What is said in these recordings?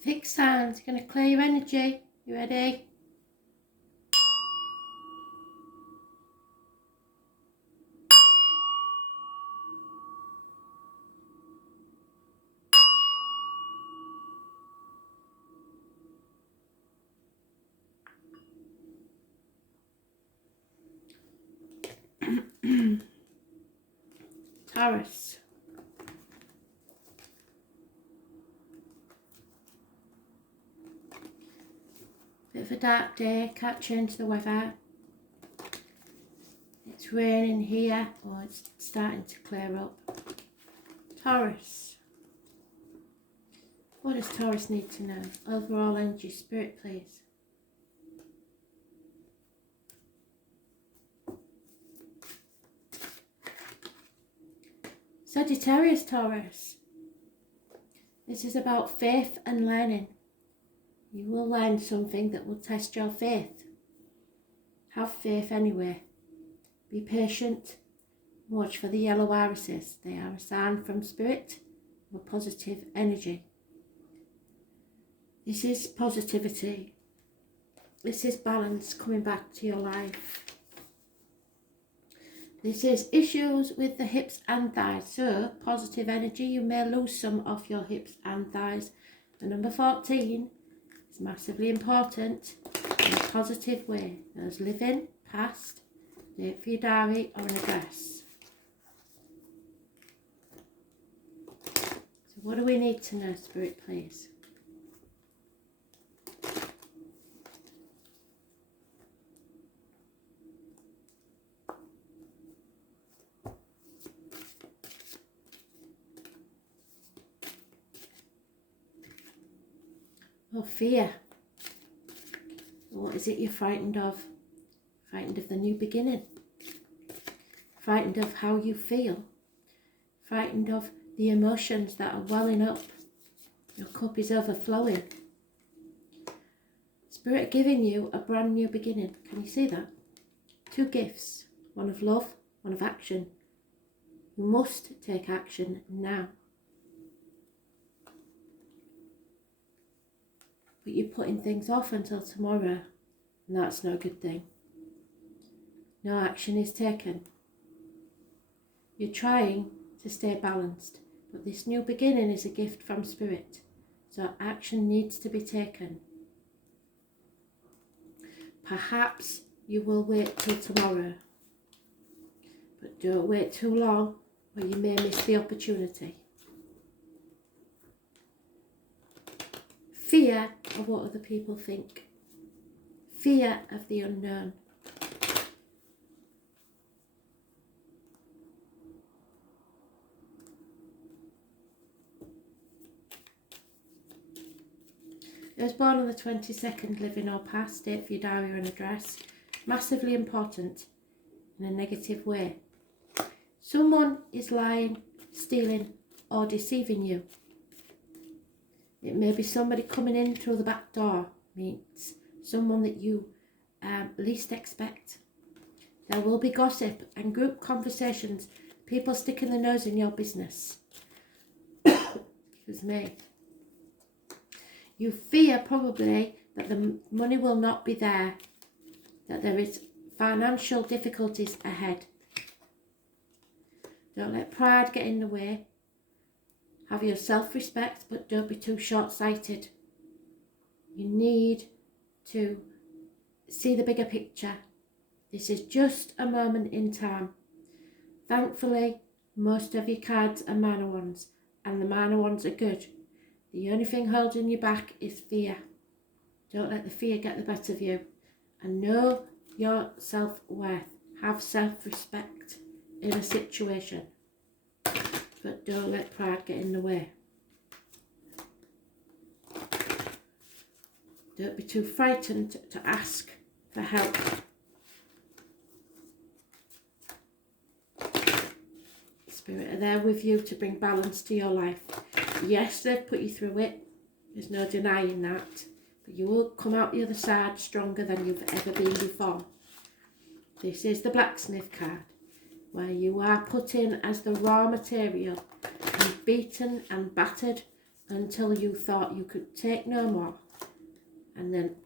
Fixed sounds. You're going to clear your energy. You ready? Taurus. Bit of a dark day, can't change the weather. It's raining here, or it's starting to clear up. Taurus. What does Taurus need to know? Overall energy, spirit, please. Sagittarius, Taurus. This is about faith and learning. You will learn something that will test your faith. Have faith anyway. Be patient. Watch for the yellow irises. They are a sign from spirit of a positive energy. This is positivity. This is balance coming back to your life. This is issues with the hips and thighs. So, positive energy, you may lose some of your hips and thighs. The number 14 is massively important in a positive way. There's living, past, date for your diary, or an address. So what do we need to know, Spirit, please? Oh, fear. What is it you're frightened of? Frightened of the new beginning. Frightened of how you feel. Frightened of the emotions that are welling up. Your cup is overflowing. Spirit giving you a brand new beginning. Can you see that? 2 gifts. One of love, one of action. You must take action now. But you're putting things off until tomorrow, and that's no good thing. No action is taken. You're trying to stay balanced, but this new beginning is a gift from Spirit, so action needs to be taken. Perhaps you will wait till tomorrow, but don't wait too long or you may miss the opportunity. Fear of what other people think. Fear of the unknown. I was born on the 22nd, living or past, date for your diary and address. Massively important in a negative way. Someone is lying, stealing or deceiving you. It may be somebody coming in through the back door, means someone that you least expect. There will be gossip and group conversations, people sticking their nose in your business. Excuse me. You fear probably that the money will not be there, that there is financial difficulties ahead. Don't let pride get in the way. Have your self-respect, but don't be too short-sighted. You need to see the bigger picture. This is just a moment in time. Thankfully, most of your cards are minor ones, and the minor ones are good. The only thing holding you back is fear. Don't let the fear get the better of you. And know your self-worth. Have self-respect in a situation. But don't let pride get in the way. Don't be too frightened to ask for help. Spirit are there with you to bring balance to your life. Yes, they've put you through it. There's no denying that. But you will come out the other side stronger than you've ever been before. This is the blacksmith card, where you are put in as the raw material and beaten and battered until you thought you could take no more. And then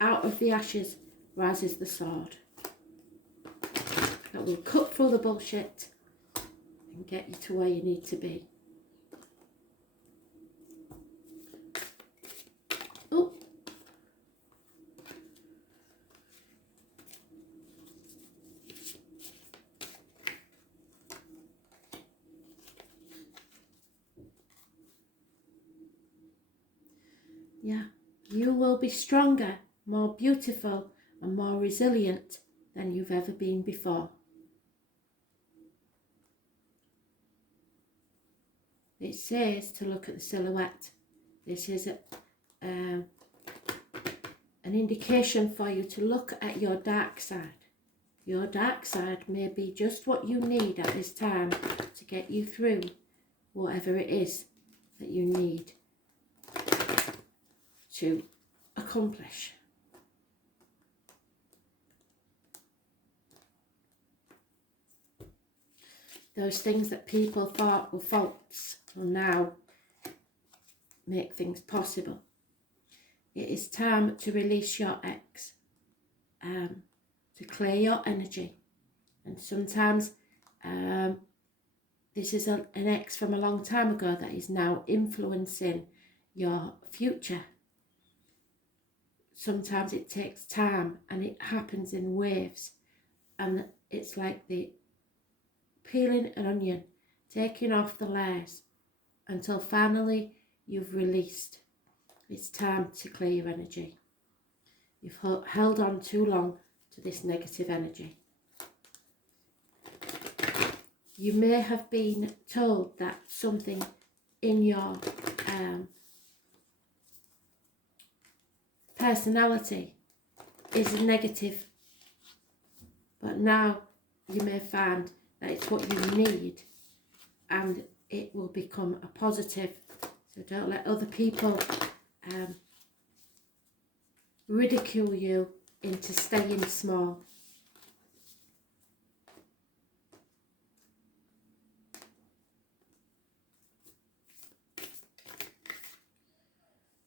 out of the ashes rises the sword that will cut through the bullshit and get you to where you need to be. Oh. Yeah, you will be stronger, more beautiful and more resilient than you've ever been before. It says to look at the silhouette. This is an indication for you to look at your dark side. Your dark side may be just what you need at this time to get you through whatever it is that you need to accomplish. Those things that people thought were faults will now make things possible. It is time to release your ex, to clear your energy. And sometimes this is an ex from a long time ago that is now influencing your future. Sometimes it takes time and it happens in waves, and it's like the peeling an onion, taking off the layers until finally you've released. It's time to clear your energy. You've held on too long to this negative energy. You may have been told that something in your personality is negative, but now you may find that it's what you need and it will become a positive. So don't let other people ridicule you into staying small.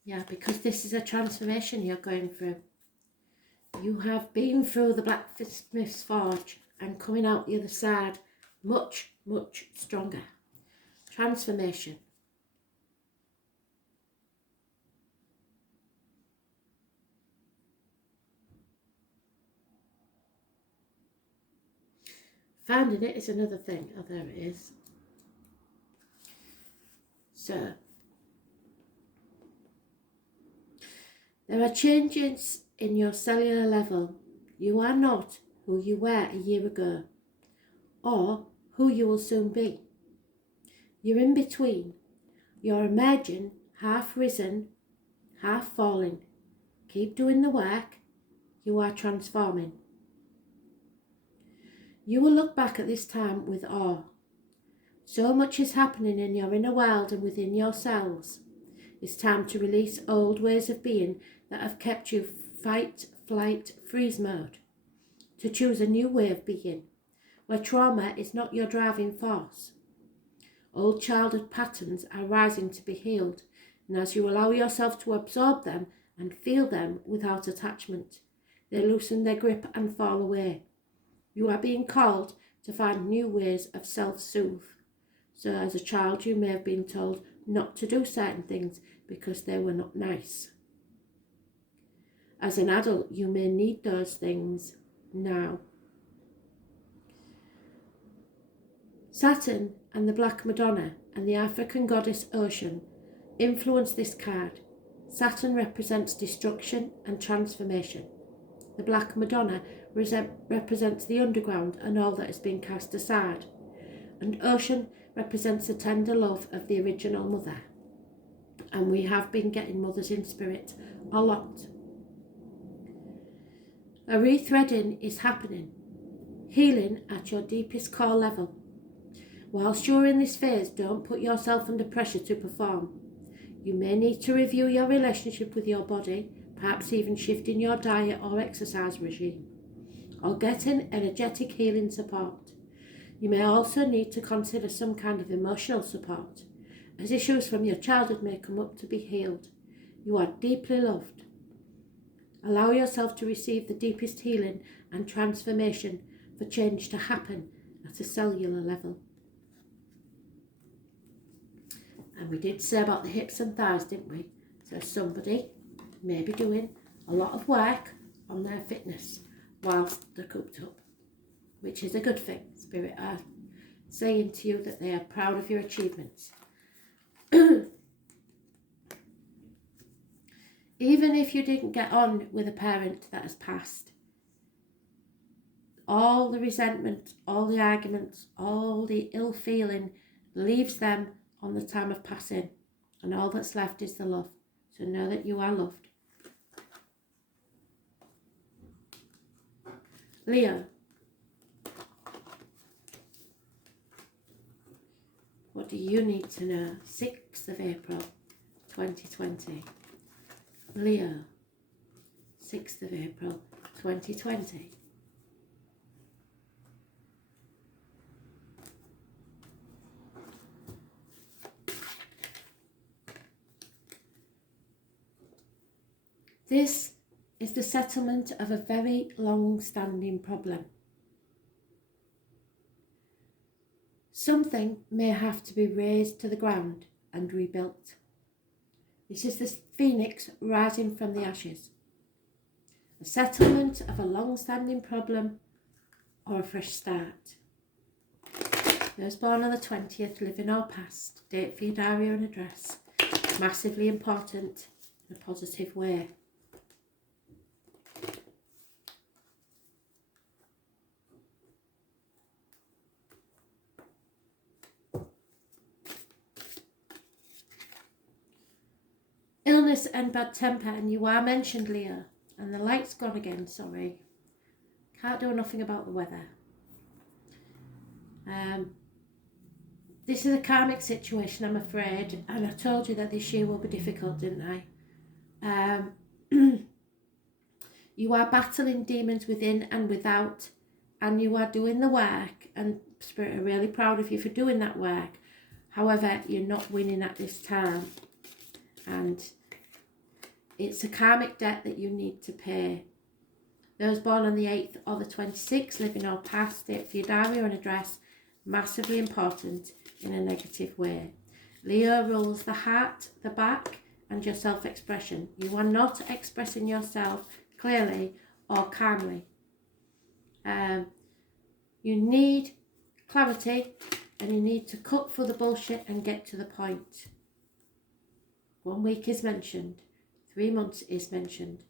Yeah, because this is a transformation you're going through. You have been through the blacksmith's forge and coming out the other side much, much stronger. Transformation. Finding it is another thing. Oh, there it is. So, there are changes in your cellular level. You are not who you were a year ago, or who you will soon be. You're in between. You're emerging, half risen, half falling. Keep doing the work. You are transforming. You will look back at this time with awe. So much is happening in your inner world and within yourselves. It's time to release old ways of being that have kept you fight, flight, freeze mode. To choose a new way of being, where trauma is not your driving force. Old childhood patterns are rising to be healed, and as you allow yourself to absorb them and feel them without attachment, they loosen their grip and fall away. You are being called to find new ways of self-soothe. So as a child you may have been told not to do certain things because they were not nice. As an adult you may need those things now. Saturn and the Black Madonna and the African goddess Ocean influence this card. Saturn represents destruction and transformation. The Black Madonna represents the underground and all that has been cast aside. And Ocean represents the tender love of the original mother. And we have been getting mothers in spirit a lot. A rethreading is happening. Healing at your deepest core level. Whilst you're in this phase, don't put yourself under pressure to perform. You may need to review your relationship with your body, perhaps even shifting your diet or exercise regime, or getting energetic healing support. You may also need to consider some kind of emotional support, as issues from your childhood may come up to be healed. You are deeply loved. Allow yourself to receive the deepest healing and transformation for change to happen at a cellular level. And we did say about the hips and thighs, didn't we? So somebody may be doing a lot of work on their fitness whilst they're cooped up, which is a good thing. Spirit are saying to you that they are proud of your achievements. Even if you didn't get on with a parent that has passed, all the resentment, all the arguments, all the ill feeling leaves them on the time of passing, and all that's left is the love. So know that you are loved. Leo, what do you need to know? 6th of April 2020. Leo, 6th of April 2020. This is the settlement of a very long-standing problem. Something may have to be razed to the ground and rebuilt. This is the phoenix rising from the ashes. A settlement of a long-standing problem or a fresh start. Those born on the 20th, living or past, date for your diary and address. Massively important in a positive way. Illness and bad temper, and you are mentioned, Leo. And the light's gone again, sorry. Can't do nothing about the weather. This is a karmic situation, I'm afraid. And I told you that this year will be difficult, didn't I? You are battling demons within and without. And you are doing the work. And Spirit are really proud of you for doing that work. However, you're not winning at this time. And it's a karmic debt that you need to pay. Those born on the 8th or the 26th, living or past, date for your diary or an address, massively important in a negative way. Leo rules the heart, the back, and your self-expression. You are not expressing yourself clearly or calmly. You need clarity, and you need to cut through the bullshit and get to the point. 1 week is mentioned. 3 months is mentioned.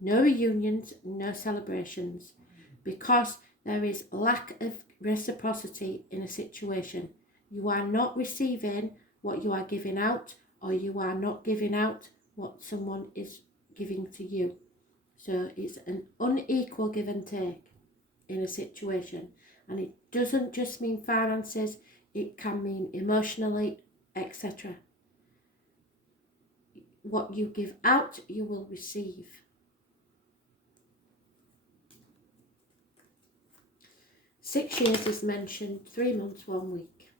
No reunions, no celebrations, because there is lack of reciprocity in a situation. You are not receiving what you are giving out, or you are not giving out what someone is giving to you. So it's an unequal give and take in a situation. And it doesn't just mean finances, it can mean emotionally, etc. What you give out, you will receive. Six years is mentioned, 3 months, 1 week.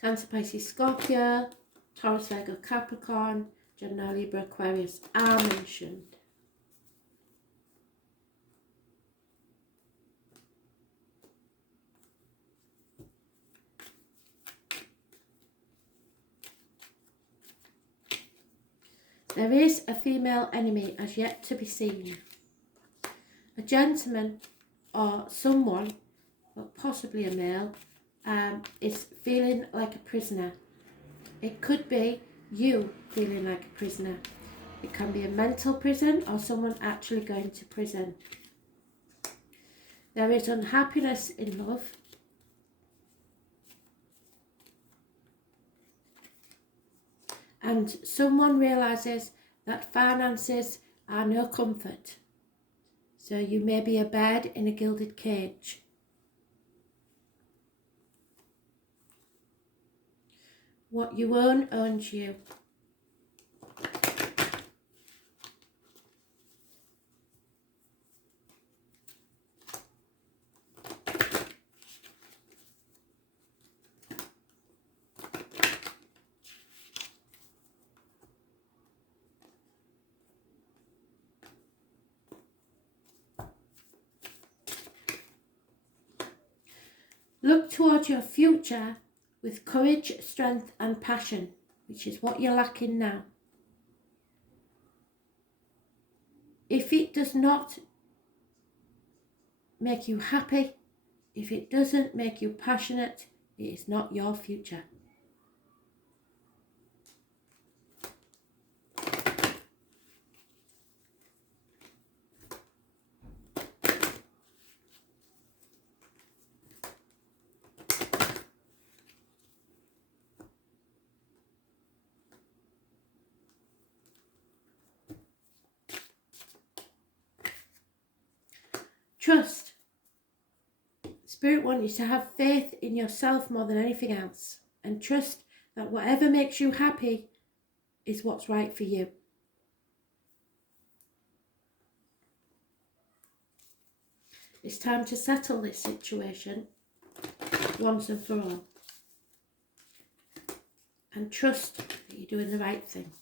Cancer, Pisces, Scorpio, Taurus, Virgo, Capricorn, Gemini, Libra, Aquarius are mentioned. There is a female enemy as yet to be seen. A gentleman or someone, but possibly a male, is feeling like a prisoner. It could be you feeling like a prisoner. It can be a mental prison or someone actually going to prison. There is unhappiness in love. And someone realises that finances are no comfort. So you may be a bird in a gilded cage. What you own owns you. Look towards your future with courage, strength and passion, which is what you're lacking now. If it does not make you happy, if it doesn't make you passionate, it is not your future. Trust. Spirit wants you to have faith in yourself more than anything else, and trust that whatever makes you happy is what's right for you. It's time to settle this situation once and for all, and trust that you're doing the right thing.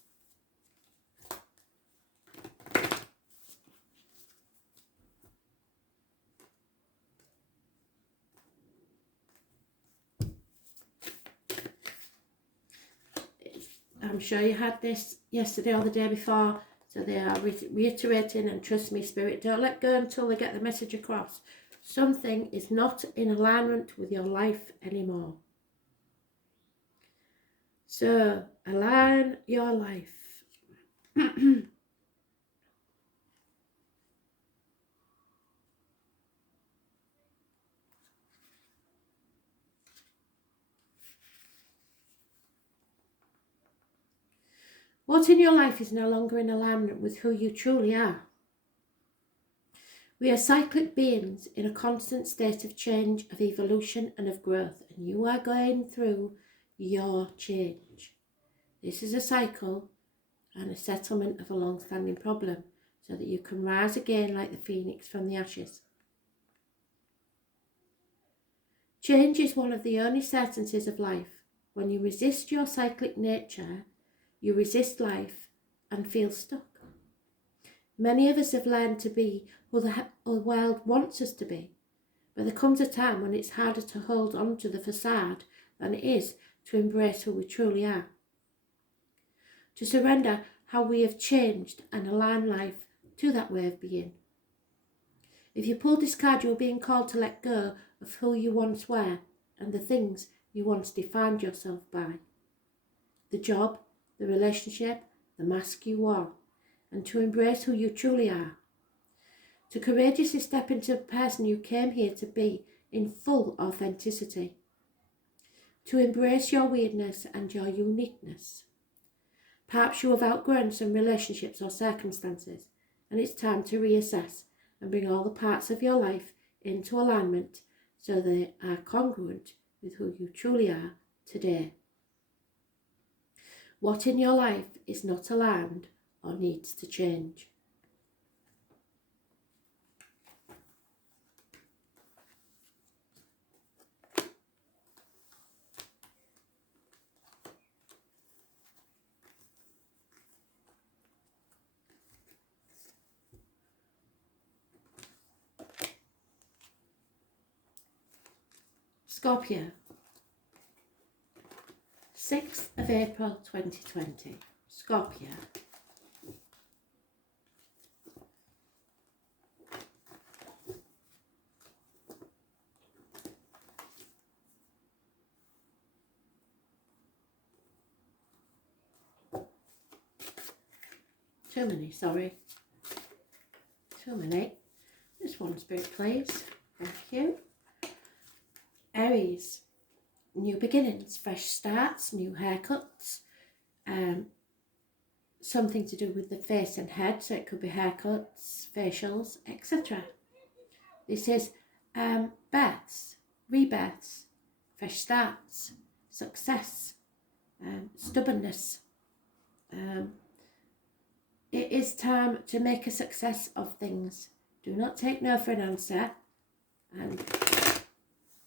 I'm sure you had this yesterday or the day before, so they are reiterating, and trust me, Spirit, don't let go until they get the message across. Something is not in alignment with your life anymore. So, align your life. What in your life is no longer in alignment with who you truly are? We are cyclic beings in a constant state of change, of evolution and of growth, and you are going through your change. This is a cycle and a settlement of a long-standing problem, so that you can rise again like the phoenix from the ashes. Change is one of the only certainties of life. When you resist your cyclic nature, you resist life and feel stuck. Many of us have learned to be who the world wants us to be, but there comes a time when it's harder to hold on to the facade than it is to embrace who we truly are. To surrender how we have changed and align life to that way of being. If you pull this card, you're being called to let go of who you once were and the things you once defined yourself by. The job, the relationship, the mask you wore, and to embrace who you truly are. To courageously step into the person you came here to be in full authenticity. To embrace your weirdness and your uniqueness. Perhaps you have outgrown some relationships or circumstances, and it's time to reassess and bring all the parts of your life into alignment so they are congruent with who you truly are today. What in your life is not aligned or needs to change? Scorpio, 6th of April 2020. Scorpio. Too many, sorry. Too many. Just one, Spirit, please. Thank you. Aries, new beginnings, fresh starts, new haircuts, something to do with the face and head, so it could be haircuts, facials, etc. This is births, rebirths, fresh starts, success, stubbornness. It is time to make a success of things. Do not take no for an answer,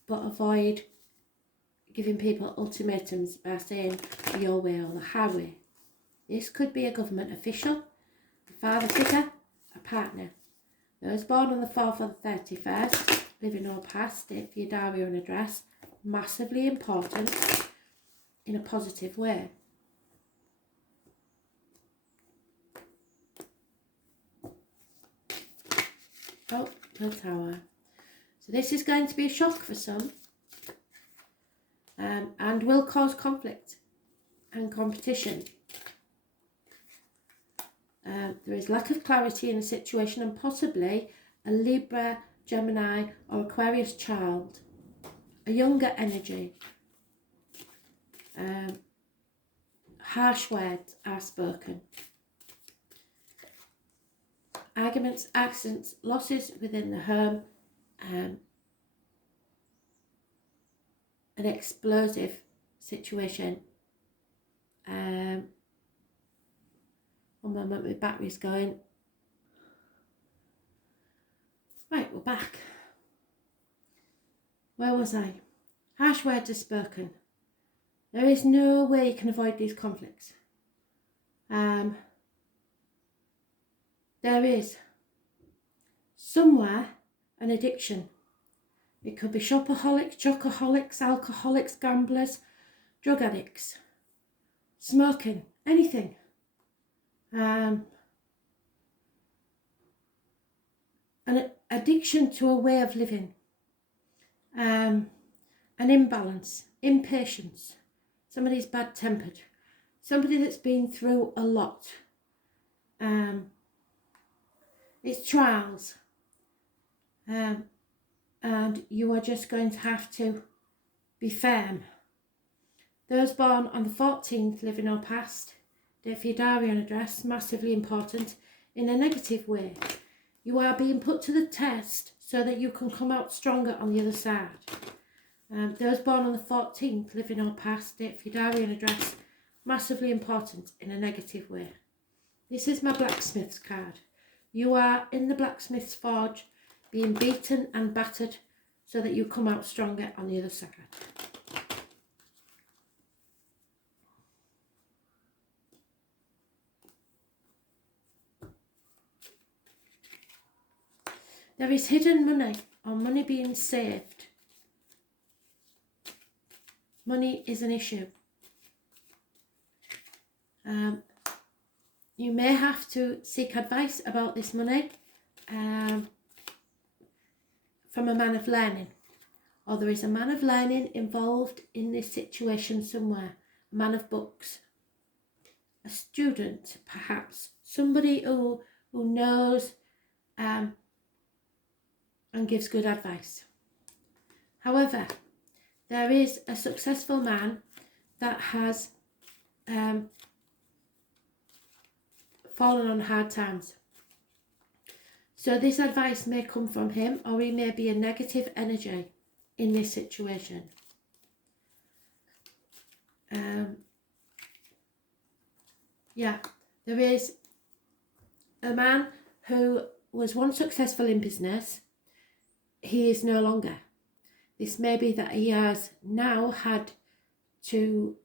but avoid giving people ultimatums by saying your way or the highway. This could be a government official, a father figure, a partner. Those born on the 4th or the 31st, living or past, date for your diary and address, massively important in a positive way. Oh, the Tower. So this is going to be a shock for some, and will cause conflict and competition. There is lack of clarity in the situation, and possibly a Libra, Gemini or Aquarius child, a younger energy. Harsh words are spoken. Arguments, accidents, losses within the home, an explosive situation. One moment, my battery's going. Right, we're back. Where was I? Harsh words are spoken. There is no way you can avoid these conflicts. There is somewhere an addiction. It could be shopaholics, chocoholics, alcoholics, gamblers, drug addicts, smoking, anything. An addiction to a way of living, an imbalance, impatience, somebody's bad-tempered, somebody that's been through a lot. It's trials, and you are just going to have to be firm. Those born on the 14th, living or past, date for your diary and address, massively important in a negative way. You are being put to the test so that you can come out stronger on the other side. Those born on the 14th, living or past, date for your diary and address, massively important in a negative way. This is my blacksmith's card. You are in the blacksmith's forge, being beaten and battered so that you come out stronger on the other side. There is hidden money or money being saved. Money is an issue. You may have to seek advice about this money from a man of learning, or there is a man of learning involved in this situation somewhere, a man of books, a student perhaps, somebody who knows and gives good advice. However, there is a successful man that has fallen on hard times. So this advice may come from him, or he may be a negative energy in this situation. There is a man who was once successful in business. He is no longer. This may be that he has now had to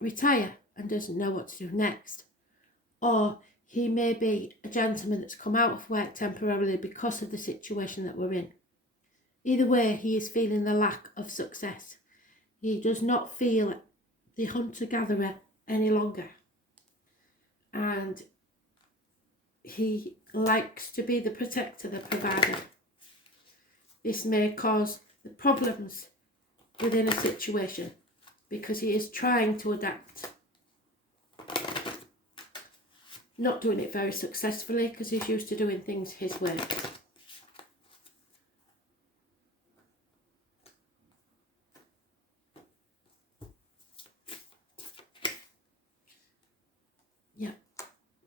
retire and doesn't know what to do next. Or he may be a gentleman that's come out of work temporarily because of the situation that we're in. Either way, he is feeling the lack of success. He does not feel the hunter-gatherer any longer. And he likes to be the protector, the provider. This may cause the problems within a situation because he is trying to adapt. Not doing it very successfully because he's used to doing things his way.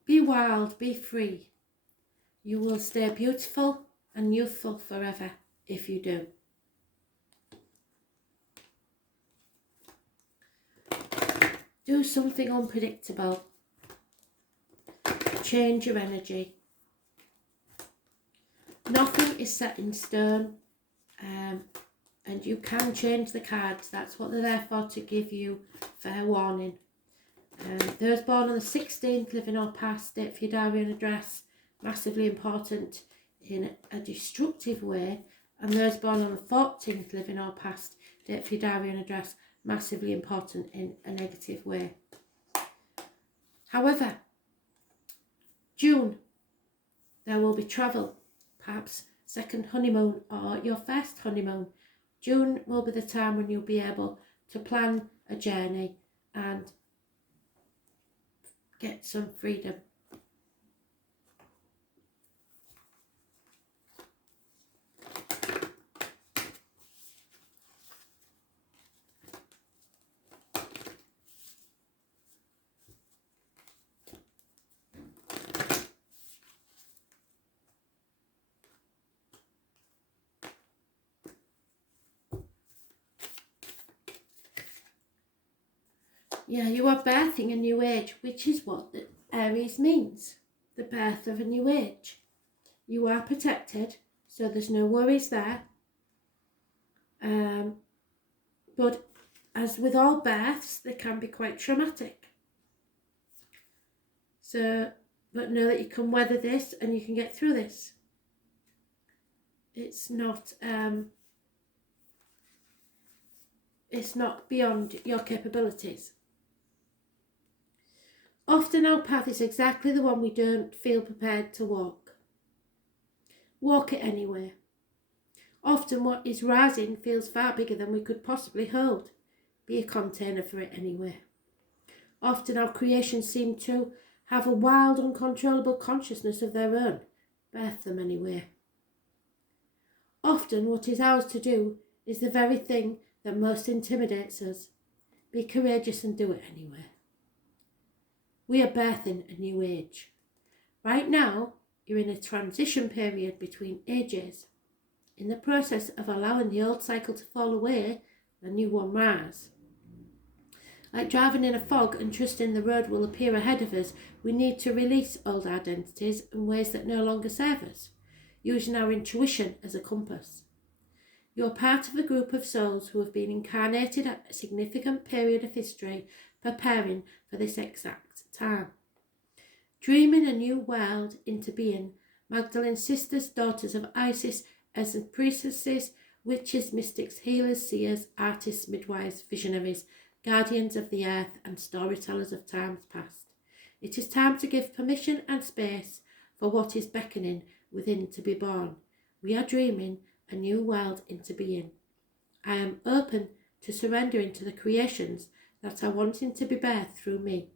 Be wild, be free. You will stay beautiful and youthful forever if you do. Do something unpredictable. Change your energy. Nothing is set in stone, and you can change the cards. That's what they're there for, to give you fair warning. Those born on the 16th, living or past, date for your diary and address, massively important in a destructive way, And those born on the 14th, living or past, date for your diary and address, massively important in a negative way. However, June, there will be travel, perhaps second honeymoon or your first honeymoon. June will be the time when you'll be able to plan a journey and get some freedom. Yeah, you are birthing a new age, which is what the Aries means, the birth of a new age. You are protected, so there's no worries there. But as with all births, they can be quite traumatic. So, but know that you can weather this and you can get through this. It's not beyond your capabilities. Often our path is exactly the one we don't feel prepared to walk. Walk it anyway. Often what is rising feels far bigger than we could possibly hold. Be a container for it anyway. Often our creations seem to have a wild, uncontrollable consciousness of their own. Birth them anyway. Often what is ours to do is the very thing that most intimidates us. Be courageous and do it anyway. We are birthing a new age. Right now, you're in a transition period between ages. In the process of allowing the old cycle to fall away, a new one rise. Like driving in a fog and trusting the road will appear ahead of us, we need to release old identities and ways that no longer serve us, using our intuition as a compass. You're part of a group of souls who have been incarnated at a significant period of history, preparing for this exact time. Dreaming a new world into being, Magdalene's sisters, daughters of Isis, as priestesses, witches, mystics, healers, seers, artists, midwives, visionaries, guardians of the earth, and storytellers of times past. It is time to give permission and space for what is beckoning within to be born. We are dreaming a new world into being. I am open to surrendering to the creations that are wanting to be birthed through me.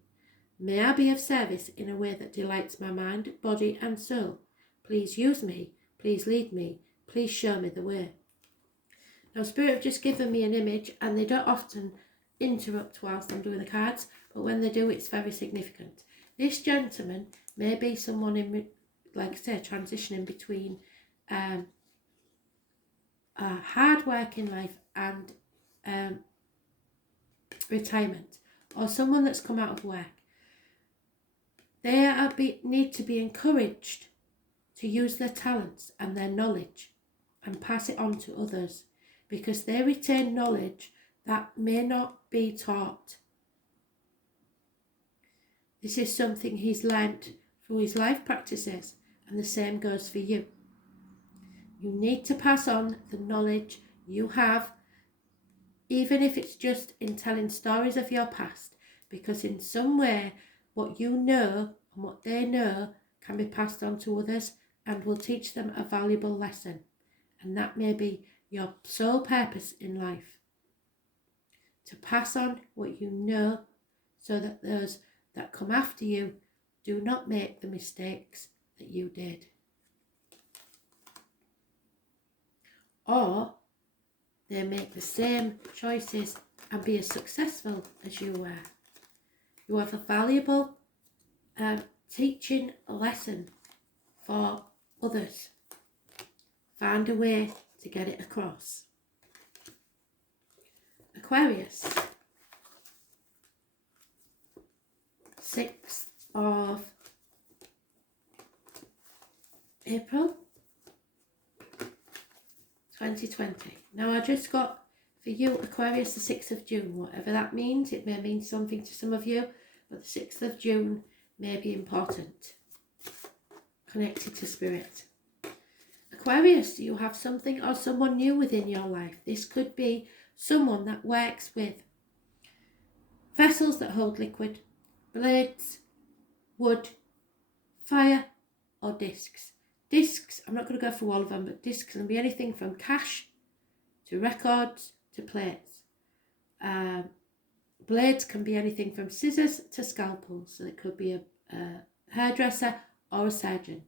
May I be of service in a way that delights my mind, body, and soul. Please use me. Please lead me. Please show me the way. Now, Spirit have just given me an image, and they don't often interrupt whilst I'm doing the cards, but when they do, it's very significant. This gentleman may be someone in, like I say, transitioning between a hard work in life and retirement, or someone that's come out of work. They need to be encouraged to use their talents and their knowledge and pass it on to others, because they retain knowledge that may not be taught. This is something he's learnt through his life practices, and the same goes for you. You need to pass on the knowledge you have, even if it's just in telling stories of your past, because in some way what you know and what they know can be passed on to others and will teach them a valuable lesson. And that may be your sole purpose in life. To pass on what you know so that those that come after you do not make the mistakes that you did. Or they make the same choices and be as successful as you were. You have a valuable teaching lesson for others. Find a way to get it across. Aquarius, 6th of April 2020. Now I just got for you Aquarius the 6th of June, whatever that means. It may mean something to some of you, but the 6th of June may be important, connected to spirit. Aquarius, you have something or someone new within your life. This could be someone that works with vessels that hold liquid, blades, wood, fire, or discs. Discs, I'm not going to go through all of them, but discs can be anything from cash to records to plates. Blades can be anything from scissors to scalpels, so it could be a hairdresser or a surgeon.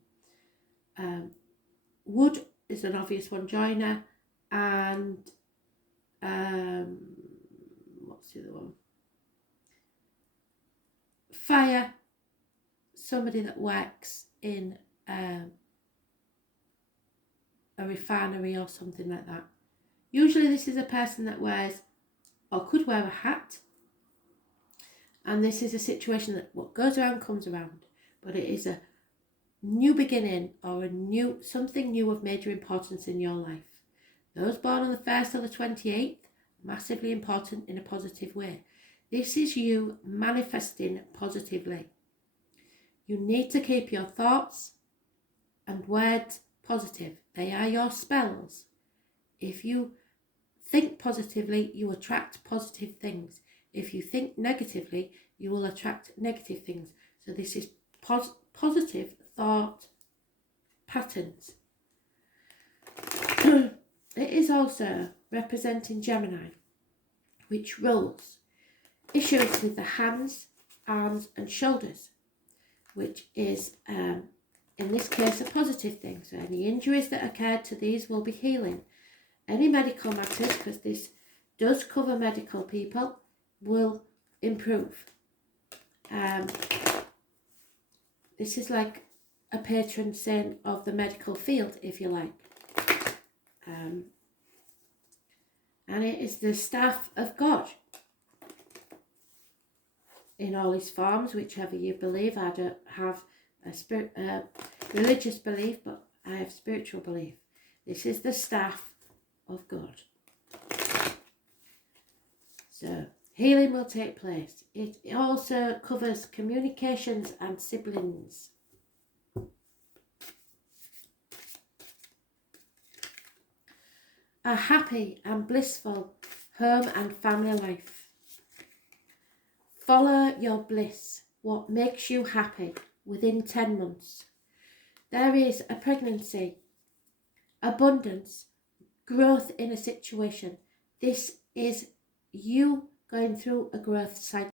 Wood is an obvious one, joiner, and what's the other one? Fire, somebody that works in a refinery or something like that. Usually this is a person that wears or could wear a hat, and this is a situation that what goes around comes around, but it is a new beginning or something new of major importance in your life. Those born on the 1st or the 28th, massively important in a positive way. This is you manifesting positively. You need to keep your thoughts and words positive. They are your spells. If you think positively, you attract positive things. If you think negatively, you will attract negative things. So this is positive thought patterns. It is also representing Gemini, which rules issues with the hands, arms and shoulders, which is in this case a positive thing. So any injuries that occurred to these will be healing. Any medical matters, because this does cover medical people, will improve. This is like a patron saint of the medical field, if you like. And it is the staff of God in all his forms, whichever you believe. I don't have a religious belief, but I have spiritual belief. This is the staff of God. So healing will take place. It also covers communications and siblings. A happy and blissful home and family life. Follow your bliss, what makes you happy within 10 months. There is a pregnancy, abundance, growth in a situation. This is you going through a growth cycle.